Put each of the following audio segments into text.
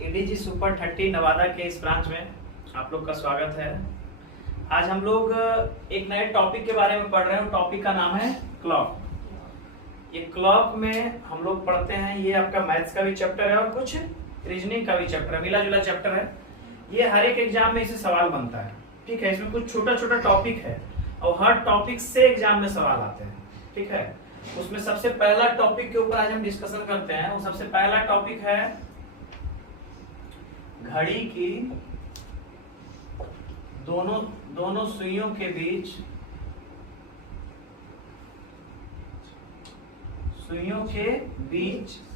ADG super 30 Nawada के इस branch में आप लोग का स्वागत है। आज हम लोग एक नए टॉपिक के बारे में पढ़ रहे हैं। टॉपिक का नाम है क्लॉक। ये क्लॉक में हम लोग पढ़ते हैं, ये आपका मैथ्स का भी चैप्टर है और कुछ रीजनिंग का भी चैप्टर है, मिला जुला चैप्टर है। ये हर एक एग्जाम में इसे सवाल बनता है, ठीक है। इसमें कुछ छोटा छोटा टॉपिक है और हर टॉपिक से एग्जाम में सवाल आते हैं, ठीक है। उसमें सबसे पहला टॉपिक के ऊपर आज हम डिस्कशन करते हैं। वो सबसे पहला टॉपिक है घड़ी की दोनों सुइयों के बीच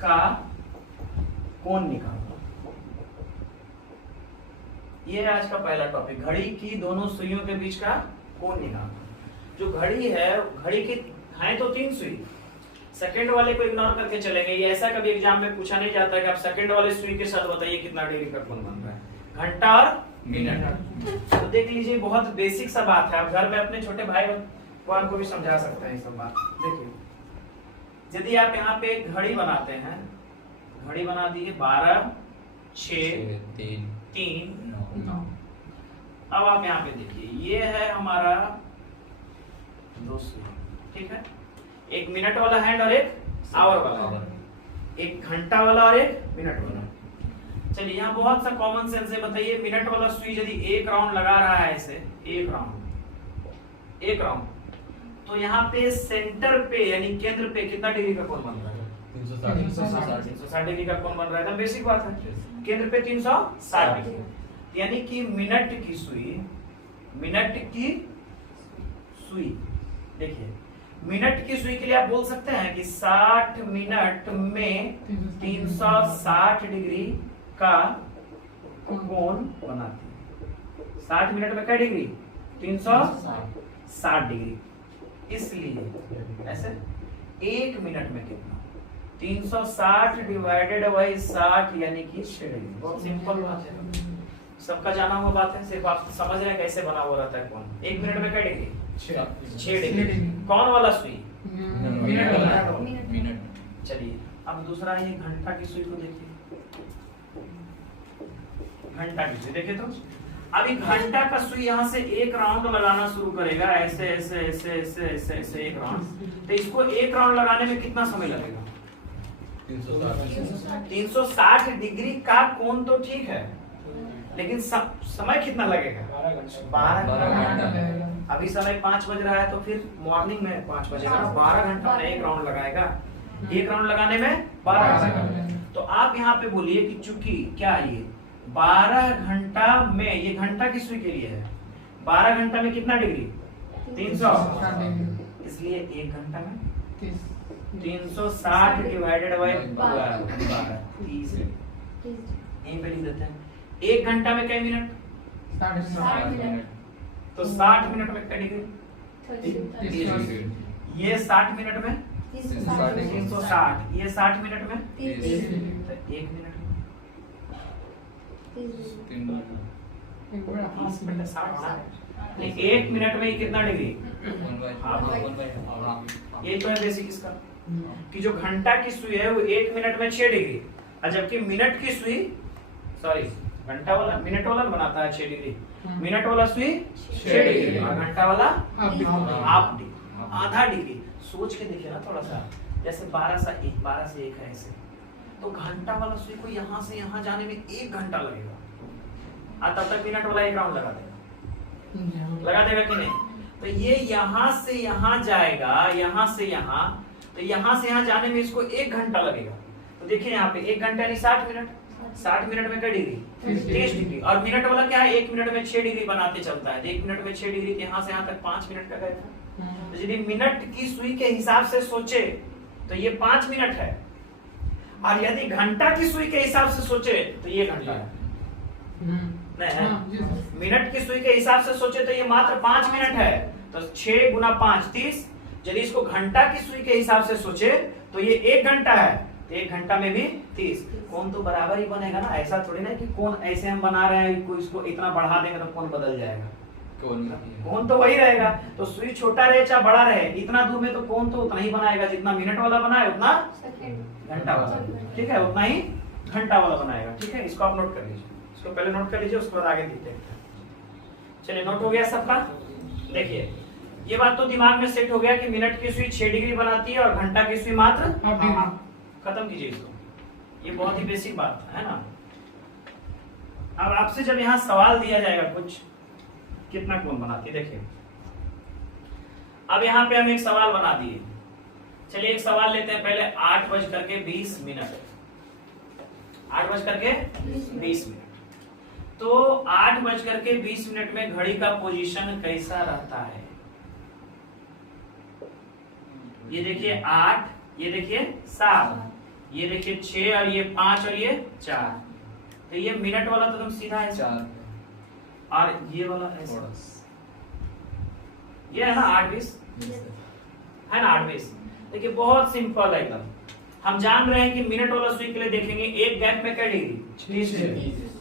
का कोण निकालना। ये है आज का पहला टॉपिक, घड़ी की दोनों सुइयों के बीच का कोण निकालना। जो घड़ी है, घड़ी की है तो 3 सुई। सेकंड वाले को इग्नोर करके चलेंगे। ये ऐसा कभी एग्जाम में पूछा नहीं जाता है कि आप सेकंड वाले सुई के साथ बताइए कितना डिग्री का कोण बन रहा है, घंटा और मिनट। तो देख लीजिए, बहुत बेसिक सा बात है। आप घर में अपने छोटे भाई बहन को भी समझा सकते हैं ये सब बात। देखिए, यदि आप यहाँ पे घड़ी बनाते हैं, घड़ी बना दिए 12, 6, 3, 9। अब आप यहाँ पे देखिए, ये है हमारा 2 सुई, ठीक है। एक मिनट वाला हैंड और एक आवर वाला, एक घंटा वाला और एक मिनट वाला। चलिए, यहाँ बहुत सा कॉमन सेंस है। बताइए, मिनट वाला सुई यदि एक राउंड लगा रहा है, ऐसे एक राउंड, तो यहाँ पे सेंटर पे यानी केंद्र पे कितना डिग्री का कोण बन रहा है? 360 डिग्री का कोण बन रहा है। एकदम बेसिक बात है। केंद्र पे 360 डिग्री, यानी कि मिनट की सुई देखिए, मिनट की सुई के लिए आप बोल सकते हैं कि 60 मिनट में 360 डिग्री का कोण बनाती है। 60 मिनट में क्या डिग्री? 360 डिग्री। इसलिए ऐसे 1 मिनट में कितना? 360 डिवाइडेड बाई 60 यानी कि 6 डिग्री। बहुत सिंपल बात है, सबका जाना हुआ बात है। सिर्फ आप समझ रहे हैं कैसे बना हुआ रहता है कोण। 1 मिनट में क्या डिग्री? 6 डिग्री। कौन वाला सुई? मिनट। चलिए, अब दूसरा ये घंटा की सुई को देखिए। घंटा की सुई देखिए, तो अभी घंटा का सुई यहाँ से एक राउंड लगाना शुरू करेगा, ऐसे ऐसे ऐसे ऐसे ऐसे ऐसे एक राउंड। तो इसको एक राउंड लगाने में कितना समय लगेगा? 360 डिग्री का कोण तो ठीक है, लेकिन समय कितना लगेगा? 12 घंटा। अभी समय 5 बज रहा है, तो फिर मॉर्निंग में 5 बजेगा। 12 घंटा में एक राउंड लगाएगा। एक राउंड लगाने में 12 घंटा। तो आप यहाँ पे बोलिए कि चूंकि क्या ये 12 घंटा में, ये घंटा की सुई के लिए है, 12 घंटा में कितना डिग्री? 300। इसलिए 1 घंटा में 360 डिवाइडेड बाई 12, 30। यहीं पे लिख देते हैं। 1 घंटा में कई मिनट? 60 मिनट। तो 60 मिनट में क्या डिग्री? 30। ये 60 मिनट में 360, ये 60 मिनट में 30। तो 1 मिनट में 1 मिनट में कितना डिग्री? ये तो है बेसिक इसका, कि जो घंटा की सुई है वो 1 मिनट में 6 डिग्री, और जबकि मिनट की सुई, सॉरी घंटा वाला मिनट वाला बनाता है 6 डिग्री, मिनट वाला सुई 6 डिग्री और घंटा वाला हाफ डिग्री, आधा डिग्री। सोच के देखिए ना थोड़ा सा, जैसे 12 से 1 है ऐसे, तो घंटा वाला सुई को यहाँ से यहाँ जाने में 1 घंटा लगेगा, और तब तक मिनट वाला एक राउंड लगा देगा कि नहीं? तो ये यहाँ से यहाँ जाएगा, यहाँ से यहाँ, तो यहाँ से यहाँ जाने में इसको 1 घंटा लगेगा। तो देखिए यहाँ पे 1 घंटा यानी 60 मिनट। 60 मिनट में क्या डिग्री? 30 डिग्री। और मिनट वाला क्या है? 1 मिनट में 6 डिग्री बनाते चलता है। 1 मिनट में 6 डिग्री, यहाँ से यहाँ तक 5 मिनट का गया था। तो यदि मिनट की सुई के हिसाब से सोचे तो ये 5 मिनट है, और यदि घंटा की सुई के हिसाब से सोचे तो ये घंटा है। नहीं, मिनट की सुई के हिसाब से सोचे तो ये मात्र 5 मिनट है। तो 6 गुना 5 30। यदि इसको घंटा की सुई के हिसाब से सोचे तो ये 1 घंटा है, तो 1 घंटा में भी 30। कोण तो बराबर ही बनेगा ना। ऐसा थोड़ी ना कि कोण ऐसे हम बना रहे हैं, कोई इसको इतना बढ़ा देंगे तो कोण बदल जाएगा। कोण तो वही रहेगा। तो सुई छोटा रहे चाहे बड़ा रहे, इतना दूर में तो कोण तो उतना ही बनाएगा जितना मिनट वाला बनाए, उतना घंटा वाला, ठीक है, उतना ही घंटा वाला बनाएगा। ठीक है, इसको आप नोट कर लीजिए, इसको पहले नोट कर लीजिए, उसके बाद आगे देखते हैं। चलिए नोट हो गया सबका। देखिए ये बात तो दिमाग में सेट हो गया कि मिनट की सुई 6 डिग्री बनाती है और घंटा की सुई मात्र खत्म कीजिए इसको, ये बहुत ही बेसिक बात है ना। अब आपसे जब यहाँ सवाल दिया जाएगा कुछ कितना कोण बनाती है, देखिए अब यहाँ पे हम एक सवाल बना दिए। चलिए एक सवाल लेते हैं पहले, 8:20 8:20 तो 8:20 में घड़ी का पोजीशन कैसा रहता है? ये देखिए 8, ये देखिए 7, ये देखिए 6 और ये 5 और ये 4। तो ये मिनट वाला तो एकदम सीधा है 4 और ये वाला ऐसा ये है ना 8:20 है ना 8:20। देखिए बहुत सिंपल है एकदम। हम जान रहे हैं कि मिनट वाला सुई के लिए देखेंगे एक गैप में क्या डिग्री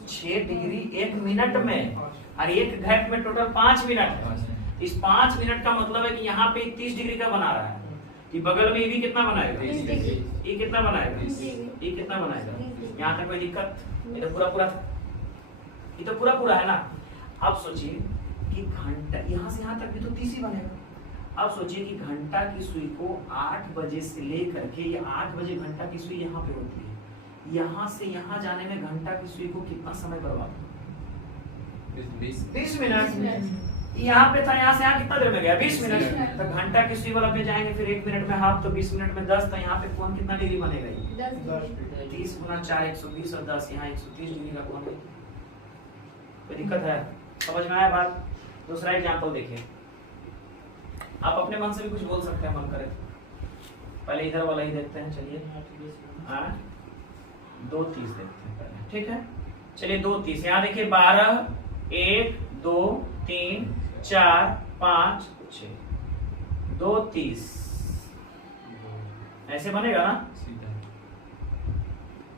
6 डिग्री 1 मिनट में, और एक गैप में टोटल 5 मिनट। इस 5 मिनट का मतलब है कि यहाँ पे 30 डिग्री का बना रहा है, कि बगल में ये भी कितना बनाएगा, ये कितना बनाएगा, ये कितना बनाएगा। यहाँ तक कोई दिक्कत? ये तो पूरा ये तो पूरा है ना। अब सोचिए कि घंटा यहाँ से यहाँ तक भी तो 30 ही बनेगा। अब सोचिए कि घंटा की सुई को 8 बजे से लेकर के ये 8 बजे घंटा की सुई यहाँ पे होती है, यहाँ से यहाँ जाने में घंटा की सुई को कितना समय बर्बाद होगा? 20 मिनट। यहाँ पे था, यहाँ से यहाँ कितना देर में गया 20 मिनट। तो घंटा की सुई वाला पे जाएंगे फिर 1 मिनट में हाफ, तो 20 मिनट में 10। तो यहाँ पे कोण कितना डिग्री बनेगा? 30 गुना 4 120 और 10 यहाँ 130 डिग्री का कोण है। कोई दिक्कत है? समझ में आया बात? दूसरा एग्जांपल देखिए, आप अपने मन से भी कुछ बोल सकते हैं मन करे। पहले इधर वाला ही देखते हैं, चलिए 2:30 देखते हैं पहले, ठीक है। चलिए 2:30 यहाँ देखिए 12 1 2 3 4 5 6 2:30 ऐसे बनेगा ना।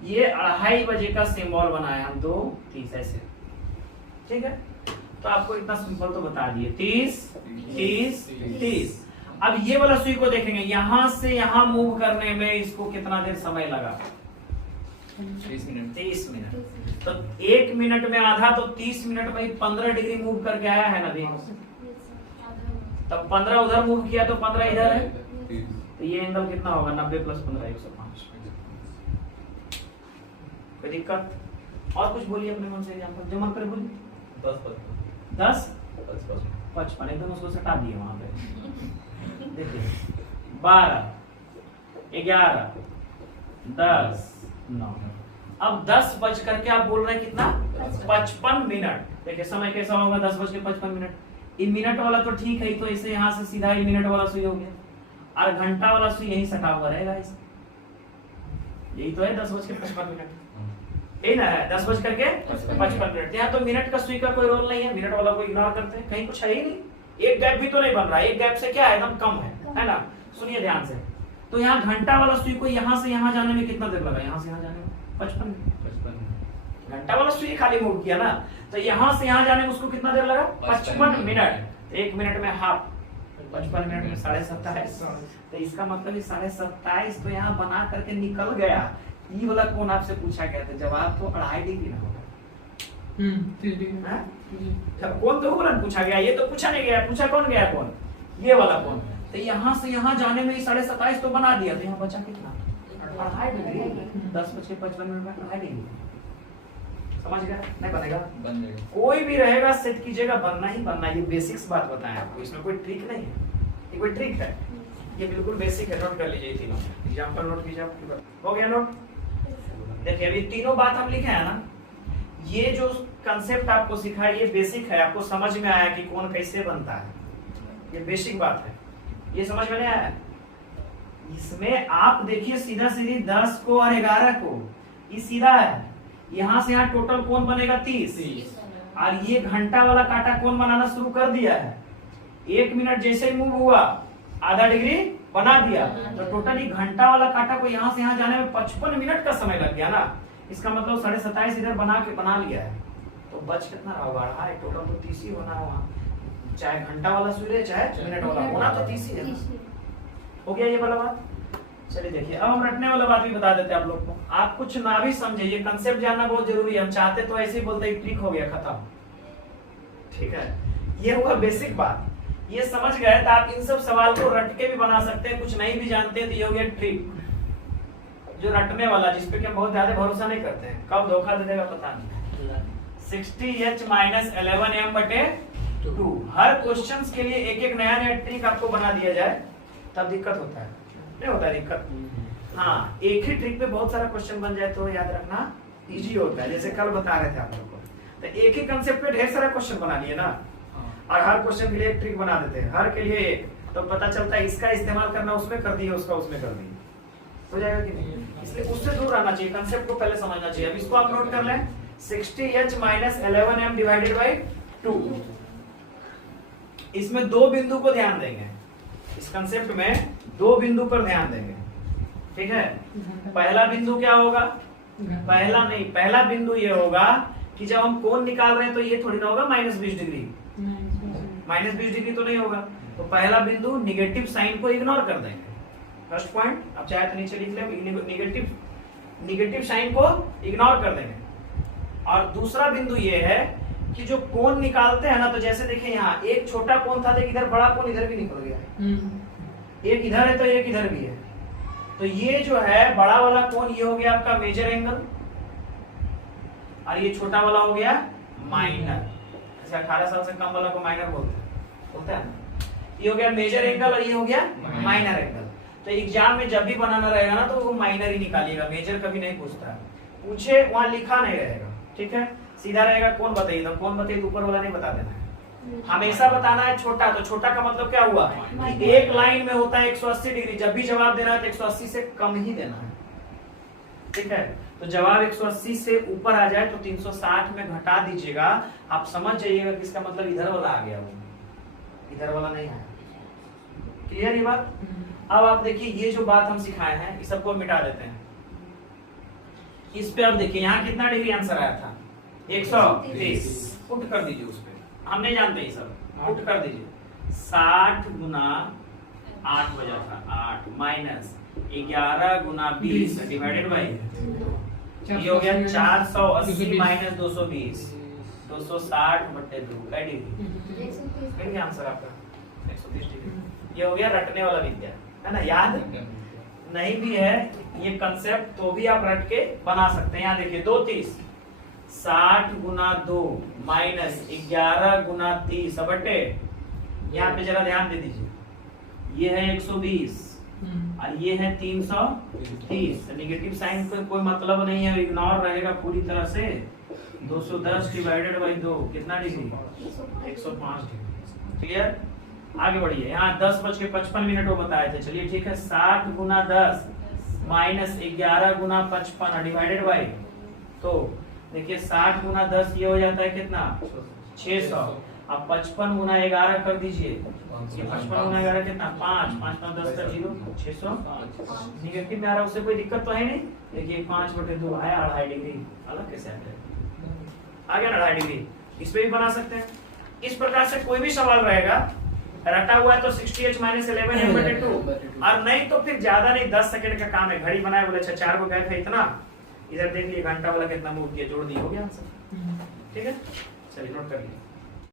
ये 2:30 बजे का सिंबल बनाया हम 2:30 ऐसे, ठीक है। तो आपको इतना सिंपल तो बता दिए 30 30 30। अब ये वाला सुई को देखेंगे, यहां से यहां मूव करने में इसको कितना देर समय लगा? 30 मिनट। तो 1 मिनट में आधा, तो 30 मिनट में 15 डिग्री मूव करके आया है ना देख। तब 15 उधर मूव किया तो 15 इधर है, तो ये एंगल कितना होगा? 90 + 15 105। कोई दिक्कत? और कुछ बोलिए अपने मन से एग्जांपल, जो मन करे बोलिए। 10 55 एकदम उसको सटा दिए वहां पे। देखिए 12 11 10 9। अब 10 बज करके आप बोल रहे हैं कितना? 55 मिनट। देखिए समय कैसा होगा? 10:55। ये मिनट वाला तो ठीक है, तो इसे यहाँ से सीधा ही मिनट वाला सुई हो गया, और घंटा वाला सुई यही सटा हुआ रहेगा इसे। यही तो है 10:55। यही ना है 10:55। यहाँ तो मिनट का सुई का कोई रोल नहीं है, मिनट वाला को इग्नोर करते हैं, कहीं कुछ है ही नहीं। एक गैप भी तो नहीं बन रहा है, एक गैप से क्या है एकदम कम है ना। सुनिए ध्यान से, तो यहाँ घंटा वाला सुई को यहाँ से यहाँ जाने में कितना देर लगा? यहाँ से यहाँ जाने में 55 मिनट। घंटा वाला सुई खाली मूव किया ना, तो यहाँ से यहाँ जाने में उसको कितना देर लगा? 55 मिनट। 1 मिनट में हाफ, 55 मिनट में 27.5। तो इसका मतलब 27.5 तो यहाँ बना करके निकल गया। ये वाला कोण आपसे पूछा गया था, जवाब तो 2.5 डिग्री ना होगा। 30 डिग्री। कौन तो बोला पूछा गया, ये तो पूछा नहीं गया। पूछा कौन गया? कौन? ये वाला कौन? तो यहाँ से यहाँ जाने में 27.5 तो बना दिया, तो यहाँ बचा कितना? 2.5 डिग्री। 10:55 में 2.5 डिग्री। समझ गया? नहीं बनेगा? बन जाएगा। कोई भी रहेगा सेट कीजिएगा, बनना ही बनना। ये बेसिक्स बात बताएं आपको, इसमें कोई ट्रिक नहीं है। ये कोई ट्रिक है? ये बिल्कुल बेसिक है। नोट कर लीजिए तीनों एग्जांपल, नोट कीजिए। हो गया नोट? देखिए अभी तीनों बात हम लिखे हैं ना, ये जो कंसेप्ट आपको सिखाया ये बेसिक है। आपको समझ में आया कि कोण कैसे बनता है, ये बेसिक बात है। ये समझ में नहीं आया? इसमें आप देखिए सीधा सीधी 10 को और 11 को, ये सीधा है। यहाँ से यहाँ टोटल कोण बनेगा 30, और ये घंटा वाला काटा कोण बनाना शुरू कर दिया है। 1 मिनट जैसे ही मूव हुआ आधा डिग्री बना दिया, तो टोटली घंटा वाला काटा को यहाँ से यहाँ जाने में 55 मिनट का समय लग गया ना। इसका मतलब 27.5 इधर बना लिया है, तो बच कितना रहा होगा? टोटल तो 30 ही होना होगा, चाहे घंटा वाला सुई रहे चाहे मिनट वाला, होना तो 30 ही है। हो गया ये वाला बात? चलिए देखिए, अब हम रटने वाला बात भी बता देते हैं आप लोग को। आप कुछ ना भी समझे, ये कंसेप्ट जानना बहुत जरूरी है। हम चाहते तो ऐसे ही बोलते हैं ट्रिक हो गया खत्म, ठीक है। ये हुआ बेसिक बात, ये समझ गए तो आप इन सब सवाल को रट के भी बना सकते हैं। कुछ नहीं भी जानते हैं तो ये हो गया ट्रिक, जो रटने वाला, जिसपे कि हम बहुत ज्यादा भरोसा नहीं करते हैं, कब धोखा दे देगा पता नहीं। 60h माइनस 11m बटे 2। हर क्वेश्चंस के लिए एक एक नया नया ट्रिक आपको बना दिया जाए तब दिक्कत होता है, नहीं होता है दिक्कत। हाँ, एक ही ट्रिक पे बहुत सारा क्वेश्चन बन जाए तो याद रखना इजी होता है। जैसे कल बता रहे थे आप लोगों को, तो एक ही कंसेप्ट पे ढेर सारा क्वेश्चन बना लिए ना, और हर क्वेश्चन के लिए एक ट्रिक बना देते हैं, हर के लिए एक, तो पता चलता है इसका इस्तेमाल करना उसमें कर दिए, उसका उसमें कर दिए, हो जाएगा कि नहीं। इसलिए उससे दूर रहना चाहिए, कंसेप्ट को पहले समझना चाहिए। अब इसको आप नोट कर लें, 60h minus 11m divided by 2। इसमें दो बिंदु को ध्यान देंगे, इस कंसेप्ट में दो बिंदु पर ध्यान देंगे, ठीक है। पहला बिंदु क्या होगा, पहला बिंदु ये होगा कि जब हम कोण निकाल रहे हैं तो ये थोड़ी ना होगा -20 डिग्री, -20 डिग्री तो नहीं होगा। तो पहला बिंदु निगेटिव साइन को इग्नोर कर देंगे, फर्स्ट पॉइंट। आप चाहे तो नीचे लिख ले, निगेटिव साइन को इग्नोर कर देंगे। और दूसरा बिंदु ये है कि जो कोण निकालते हैं ना, तो जैसे देखिए यहाँ एक छोटा कोण था, तो इधर बड़ा कोण इधर भी निकल गया है, एक इधर है तो एक इधर भी है। तो ये जो है बड़ा वाला कोण, ये हो गया आपका मेजर एंगल, और ये छोटा वाला हो गया माइनर। जैसे 18 साल से कम वाला को माइनर बोलते हैं ना। ये हो गया मेजर एंगल और ये हो गया माइनर एंगल। तो एग्जाम में जब भी बनाना रहेगा ना, तो वो माइनर ही निकालिएगा, मेजर कभी नहीं पूछता है। पूछे वहां लिखा नहीं रहेगा, ठीक है, सीधा रहेगा कौन बताइए, तो कौन बताइए, ऊपर वाला नहीं बता देना है। हमेशा बताना है छोटा। तो छोटा का मतलब क्या हुआ, एक लाइन में होता है 180 डिग्री, जब भी जवाब देना है तो 180 से कम ही देना है, ठीक है। तो जवाब 180 से ऊपर आ जाए तो 360 में घटा दीजिएगा। आप समझ जाइएगा कि इसका मतलब इधर वाला आ गया, वो इधर वाला नहीं आया। क्लियर ये बात। अब आप देखिए, ये जो बात हम सिखाए हैं इस सबको मिटा देते हैं। इस पे आप देखिए यहाँ कितना डिग्री आंसर आया था, 130। पुट कर दीजिए उस पे, हम नहीं जानते ये सब, पुट कर दीजिए। 60 गुना 8 बजा था, 8 माइनस 11 गुना 20 डिवाइडेड बाई, ये हो गया 480 माइनस 220, 260 बटे 2 का डिग्री। आंसर आपका 130 डिग्री। ये हो गया रटने वाला विद्या, है ना। याद नहीं भी है ये कंसेप्ट तो भी आप रट के बना सकते हैं। यहाँ देखिए 230, 60 गुना 2 माइनस 11 गुना 30 बटे, यहाँ पे जरा ध्यान दे दीजिए, ये है 120 और ये है 330। निगेटिव साइन का कोई मतलब नहीं है, इग्नोर रहेगा पूरी तरह से। 210 डिवाइडेड बाई 2 कितना डिग्री, 105 डिग्री। क्लियर, आगे बढ़िए। यहाँ 10:55 वो बताए थे, चलिए ठीक है। 60 गुना 10 माइनस 11 गुना 55 डिवाइडेड बाई, तो देखिए 60 गुना 10 ये हो जाता है कितना, 600। अब 55 गुना 11 कर दीजिए, ये 55 गुना 11 कितना, 5, 5 5 10 का 0, 600। निगेटिव में आ रहा है, उससे कोई दिक्कत तो है नहीं। देखिए 5/2 आया 2.5 डिग्री, अलग कैसे आ गया 2.5 डिग्री। इस पे भी बना सकते हैं। इस प्रकार से कोई भी सवाल रहेगा रटा हुआ है तो 60h माइनस 11m बटे 2, और नहीं तो फिर ज्यादा नहीं, 10 सेकंड का काम है। घड़ी बनाए बोले, अच्छा 4 को गए थे इतना, इधर देख लिए घंटा वाला कितना मूव किया, जोड़ दिया, हो गया आंसर। ठीक है, चलिए नोट कर लीजिए।